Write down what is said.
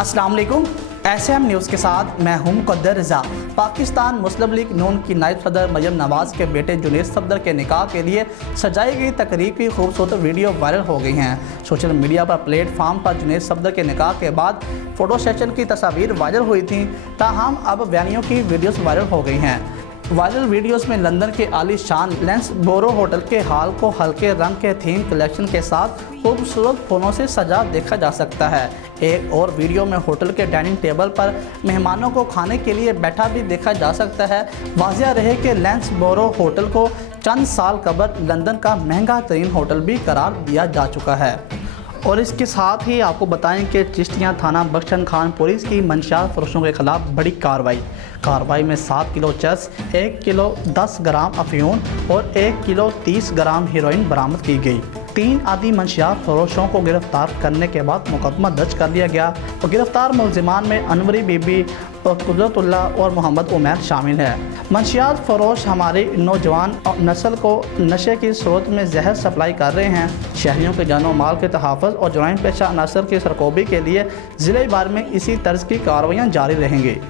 अस्सलाम वालेकुम। SM news के साथ मैं हूं मुक़द्दर रज़ा। पाकिस्तान मुस्लिम लीग नून की नायब सदर मरियम नवाज़ के बेटे जुनैद सफदर के निकाह के लिए सजाई गई तकरीब की खूबसूरत वीडियो वायरल हो गई हैं। सोशल मीडिया पर प्लेटफार्म पर जुनैद सफदर के निकाह के बाद फ़ोटो सेशन की तस्वीर वायरल हुई थी, ताहम अब बयानियों की वीडियोज़ वायरल हो गई हैं। वायरल वीडियोस में लंदन के आलीशान लैंसबोरो होटल के हॉल को हल्के रंग के थीम कलेक्शन के साथ खूबसूरत फूलों से सजा देखा जा सकता है। एक और वीडियो में होटल के डाइनिंग टेबल पर मेहमानों को खाने के लिए बैठा भी देखा जा सकता है। वाज़िया रहे कि लैंसबोरो होटल को चंद साल कबल लंदन का महंगा तरीन होटल भी करार दिया जा चुका है। और इसके साथ ही आपको बताएं कि चिश्तियाँ थाना बख्शन खान पुलिस की मंशियात फरोशों के खिलाफ बड़ी कार्रवाई में 7 किलो चरस, 1 किलो 10 ग्राम अफीम और 1 किलो 30 ग्राम हेरोइन बरामद की गई। 3 आदि मंशियात फरोशों को गिरफ्तार करने के बाद मुकदमा दर्ज कर लिया गया और गिरफ्तार मुलजिमान में अनवरी बीबी और कुदरतुल्लाह और मोहम्मद उमैर शामिल है। मंशियात फरोश हमारे नौजवान नस्ल को नशे की सूरत में जहर सप्लाई कर रहे हैं। शहरियों के जानो माल के तहफ़्फ़ुज़ और जुराइम पेशा अनासर की सरकोबी के लिए ज़िले भर में इसी तर्ज की कार्रवाइयाँ जारी रहेंगी।